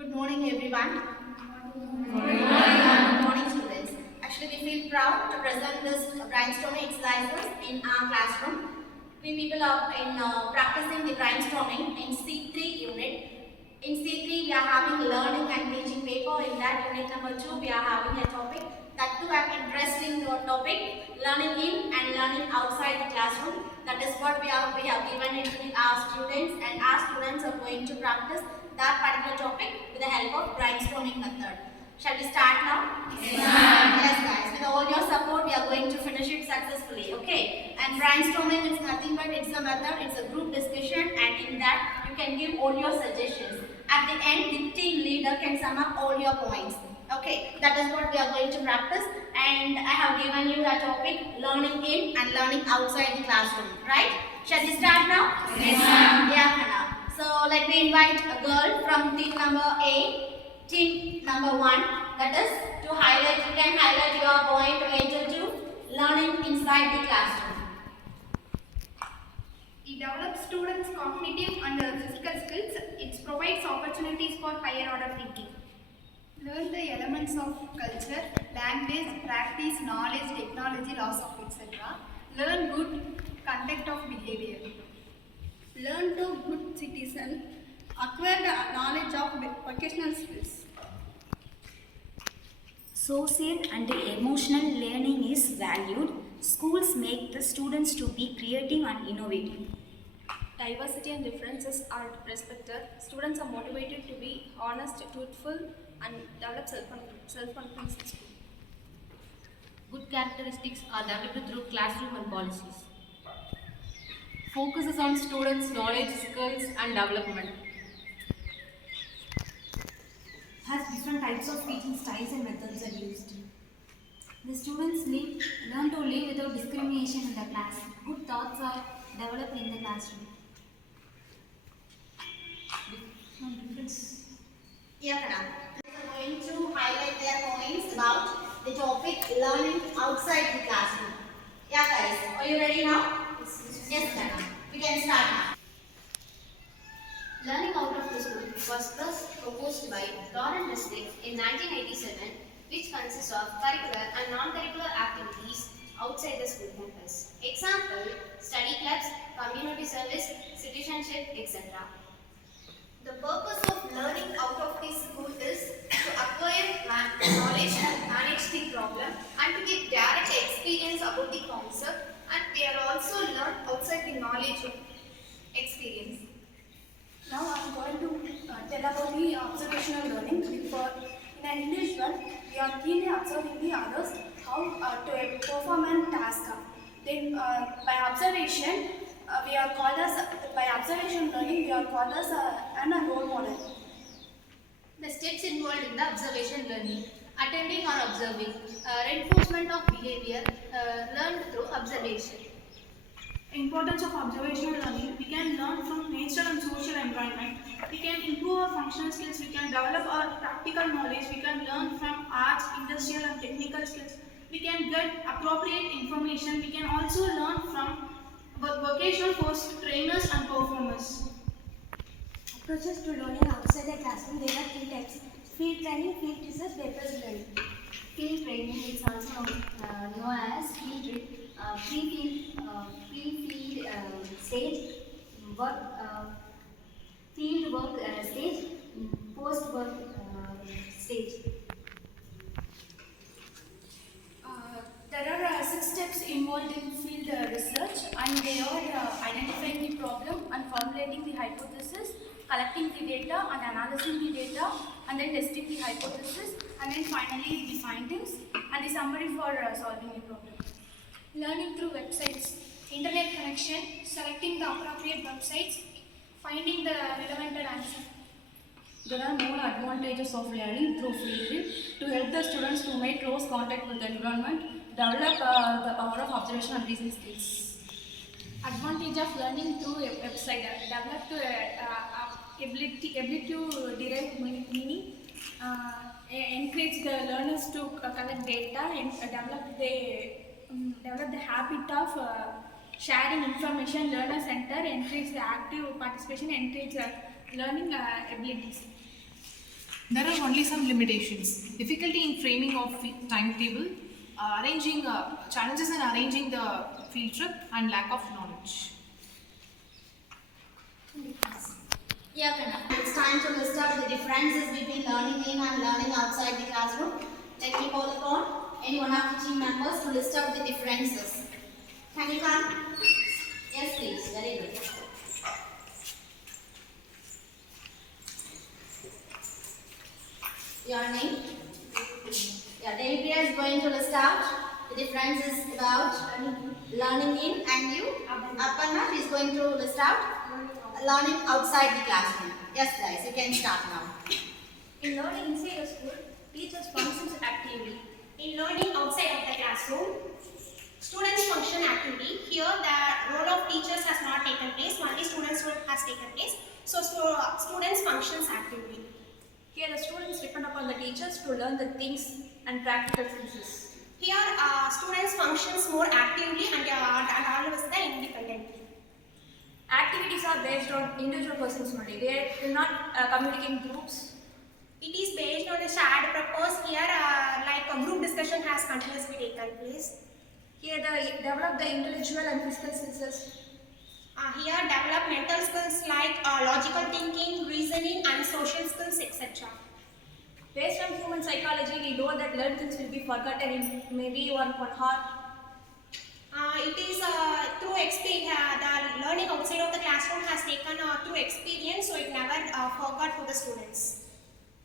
Good morning, everyone. Good morning, students. Actually, we feel proud to present this brainstorming exercises in our classroom. We people are in practicing the brainstorming in C3 unit. In C3, we are having learning and teaching paper. In that unit number 2, we are having a topic that too an interesting topic, learning in and learning outside the classroom. That is what we have given it to our students, and our students are going to practice that particular topic with the help of brainstorming method. Shall we start now? Yes, guys. With all your support, we are going to finish it successfully. Okay. And brainstorming is nothing but it's a method. It's a group discussion, and in that you can give all your suggestions. At the end, the team leader can sum up all your points. Okay. That is what we are going to practice. And I have given you the topic: learning in and learning outside the classroom. Right? Shall we start now? Yes, ma'am. Yeah, Hannah. So let me invite a girl from team number A, team number 1. That is to highlight. You can highlight your point related to learning inside the classroom. It develops students' cognitive and physical skills. It provides opportunities for higher order thinking. Learn the elements of culture, language, practice, knowledge, technology, laws of etc. Learn good conduct of behavior. Learn to good citizen. Acquire the knowledge of vocational skills. Social and emotional learning is valued. Schools make the students to be creative and innovative. Diversity and differences are respected. Students are motivated to be honest, truthful, and develop self-confidence in school. Good characteristics are developed through classroom and policies. Focuses on students' knowledge, skills, and development. Has different types of teaching styles and methods are used. The students learn to live without discrimination in the class. Good thoughts are developed in the classroom. Yeah, Hannah. We are going to highlight their points about the topic learning outside the classroom. Yeah, guys. Are you ready now? Yes, Hannah. We can start now. Learning out of the school was first proposed by Lauren Westlake in 1987, which consists of curricular and non-curricular activities outside the school campus. Example, study clubs, community service, citizenship, etc. The purpose of learning out of the school is to acquire knowledge and manage the problem and to get direct experience about the concept, and they are also learned outside the knowledge experience. Now I am going to tell about the observational learning. In an individual, we are keenly observing the others how to perform a task. Then by observation, we are called as a role model. The steps involved in the observation learning: attending or observing, reinforcement of behavior learned through observation. Importance of observational learning: we can learn from natural and social environment. We can improve our functional skills. We can develop our practical knowledge. We can learn from arts, industrial and technical skills. We can get appropriate information. We can also learn from vocational course trainers and performers. Approaches to learning outside the classroom, there are three types: field training, field research, based learning. Field training is also known as pre-field stage, field work stage, post work stage. There are 6 steps involved in field research, and they are identifying the problem and formulating the hypothesis, collecting the data and analyzing the data, and then testing the hypothesis, and then finally the findings and the summary for solving the problem. Learning through websites, internet connection, selecting the appropriate websites, finding the relevant answer. There are more advantages of learning through field trip to help the students to make close contact with the environment, develop the power of observation and reasoning skills. Advantage of learning through a website: develop the ability to derive meaning, encourage the learners to collect data, and develop the habit of sharing information. Learner center encourage the active participation, encourage learning abilities. There are only some limitations. Difficulty in framing of timetable, arranging challenges in arranging the field trip, and lack of knowledge. Yeah, Pranav. It's time to list out the differences between learning in and learning outside the classroom. Let me call upon any one of the team members to list out the differences. Can you come? Yes, please. Very good. Your name? Yeah, Devi is going to list out the differences about learning in, and you, Aparna, is going to list out learning outside the classroom. Yes, guys, you can start now. In learning inside the school, teachers functions actively. In learning outside of the classroom, students function actively. Here, the role of teachers has not taken place, only students' role has taken place. So students functions actively. Here, the students depend upon the teachers to learn the things and practical skills. Here, students functions more actively and always the independently. Activities are based on individual persons only. They will not communicate in groups. It is based on a shared purpose. Here, like a group discussion has continuously taken place. Here, they develop the intellectual and physical skills. Here, develop mental skills like logical thinking, reasoning, and social skills, etc. Based on human psychology, we know that learned things will be forgotten in maybe one hour. It is through experience. The learning outside of the classroom has taken through experience, so it never forgot to the students.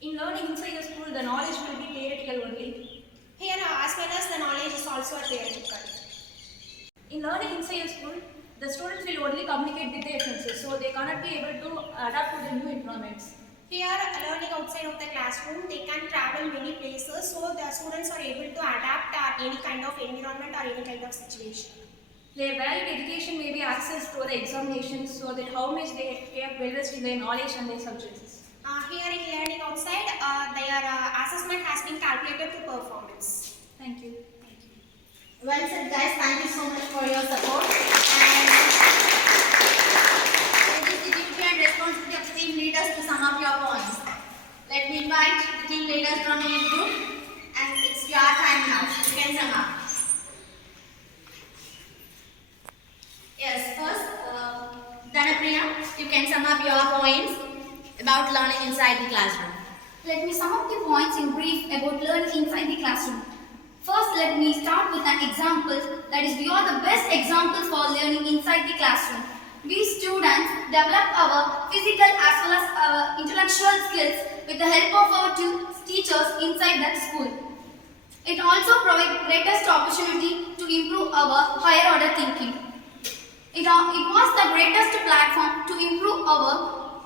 In learning inside the school, the knowledge will be theoretical only. Here, as well as the knowledge is also theoretical. In learning inside the school, the students will only communicate with their senses, so they cannot be able to adapt to the new environments. Here, learning outside of the classroom, they can travel many places, so the students are able to adapt any kind of environment or any kind of situation. Their valued education may be accessed through the examinations, so that how much they are well versed in their knowledge and their subjects. Here in learning outside, their assessment has been calculated to performance. Thank you. Well said, guys. Thank you so much for your support. And it is the duty and responsibility of the team leaders to sum up your points. Let me invite the team leaders from each group, and it's your time now. You can sum up. Yes, first, Dhanapriya, you can sum up your points about learning inside the classroom. Let me sum up the points in brief about learning inside the classroom. First, let me start with an example, that is, we are the best examples for learning inside the classroom. We students develop our physical as well as our intellectual skills with the help of our teachers inside that school. It also provides greatest opportunity to improve our higher order thinking. It was the greatest platform to improve our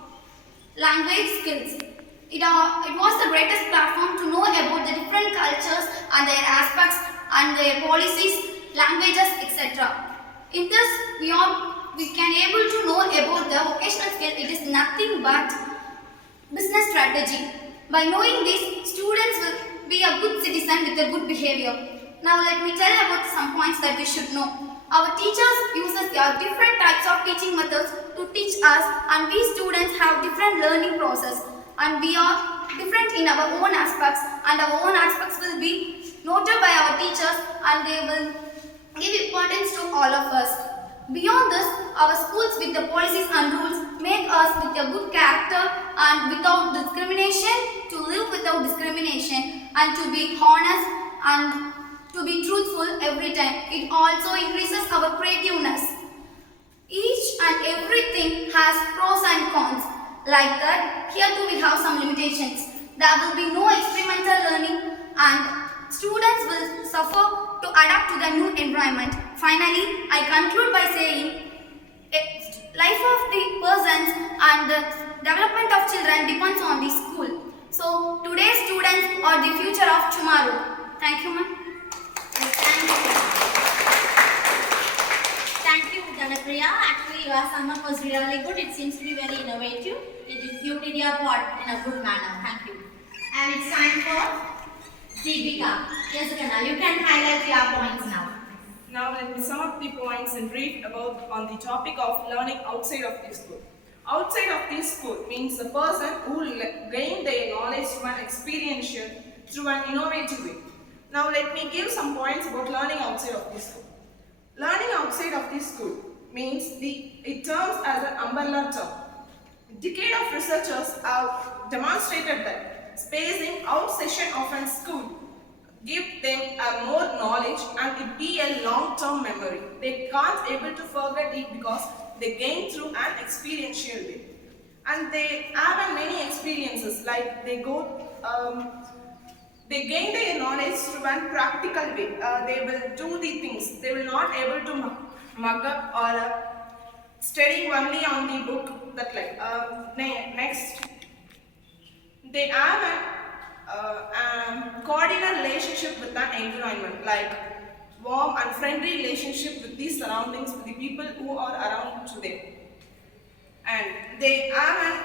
language skills. It was the greatest platform to know about the different cultures and their aspects and their policies, languages, etc. In this, we can able to know about the vocational skill. It is nothing but business strategy. By knowing this, students will be a good citizen with a good behavior. Now let me tell about some points that we should know. Our teachers uses their different types of teaching methods to teach us, and we students have different learning process. And we are different in our own aspects, and our own aspects will be noted by our teachers, and they will give importance to all of us. Beyond this, our schools with the policies and rules make us with a good character and without discrimination, to live without discrimination, and to be honest and to be truthful every time. It also increases our creativeness. Each and everything has pros and cons. Like that, here too we have some limitations. There will be no experimental learning, and students will suffer to adapt to the new environment. Finally, I conclude by saying, life of the persons and the development of children depends on the school. So, today's students are the future of tomorrow. Thank you, ma'am. Thank you, Dhanapriya. Actually, your sum up was really good. It seems to be very innovative. You did your part in a good manner. Thank you. And it's time for Deepika. Yes, Gana, you can highlight your points now. Now let me sum up the points in brief on the topic of learning outside of the school. Outside of this school means the person who gain their knowledge from an experiential through an innovative way. Now let me give some points about learning outside of this school. Learning outside of this school means it terms as an umbrella term. Decade of researchers have demonstrated that spacing out session of a school give them a more knowledge and it be a long-term memory. They can't able to forget it because they gain through an experiential way. And they have many experiences like they gain their knowledge through a practical way. They will do the things. They will not able to mug up or studying only on the book. That like next, they have a coordinate relationship with the environment, like warm and friendly relationship with the surroundings, with the people who are around to them. And they have an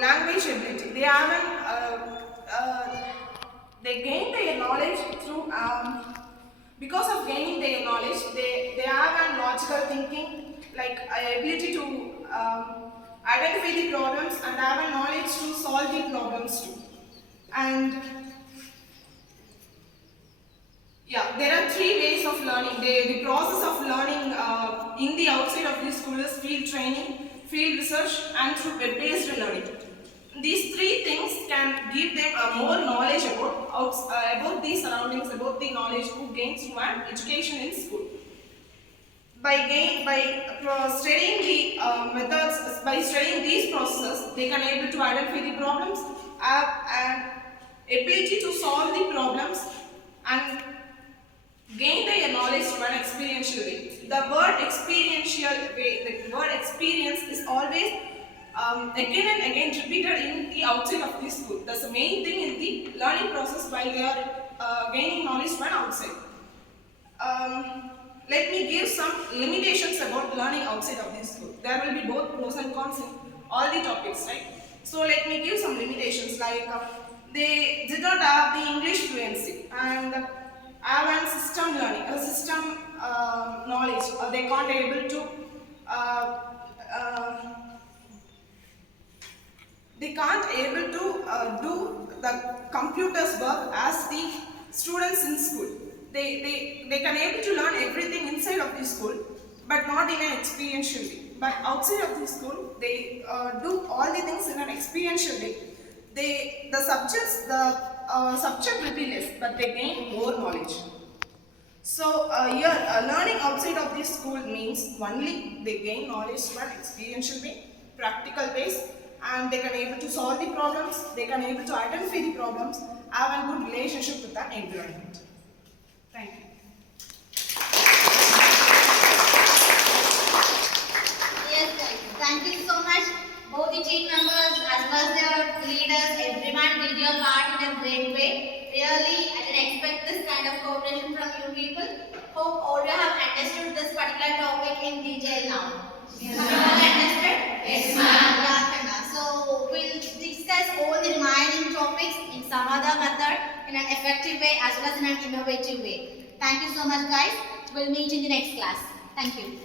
language ability. They have they gain their knowledge through because of gaining their knowledge, they have a logical thinking, like ability to identify the problems and have a knowledge to solve the problems too. And yeah, there are three ways of learning. The process of learning in the outside of the school is field training, field research, and through web-based learning. These three things can give them more knowledge about the surroundings, about the knowledge who gains through an education in school. By studying the methods, by studying these processes, they can able to identify the problems, have an ability to solve the problems, and gain their knowledge from an experiential way. The word experiential way, the word experience is always again and again repeated in the outside of the school. That's the main thing in the learning process while they are gaining knowledge from outside. Let me give some limitations about learning outside of the school. There will be both pros and cons in all the topics, right? So let me give some limitations like they did not have the English fluency and have a system learning, a system knowledge. They can't able to do the computer's work as the students in school. They can able to learn everything inside of the school, but not in an experiential way. But outside of the school, they do all the things in an experiential way. The subject will be less, but they gain more knowledge. So here, learning outside of this school means only they gain knowledge from an experiential way, practical ways, and they can able to solve the problems, they can able to identify the problems, have a good relationship with the environment. Thank you. Yes, guys. Thank you so much, both the team members as well as their leaders. Everyone did your part in a great way. Really, I didn't expect this kind of cooperation from you people. Hope all you have understood this particular topic in detail now. Yes, have you all understood? Yes, ma'am. Yeah, so we'll discuss all the remaining topics in some other method, in an effective way as well as in an innovative way. Thank you so much, guys. We'll meet in the next class. Thank you.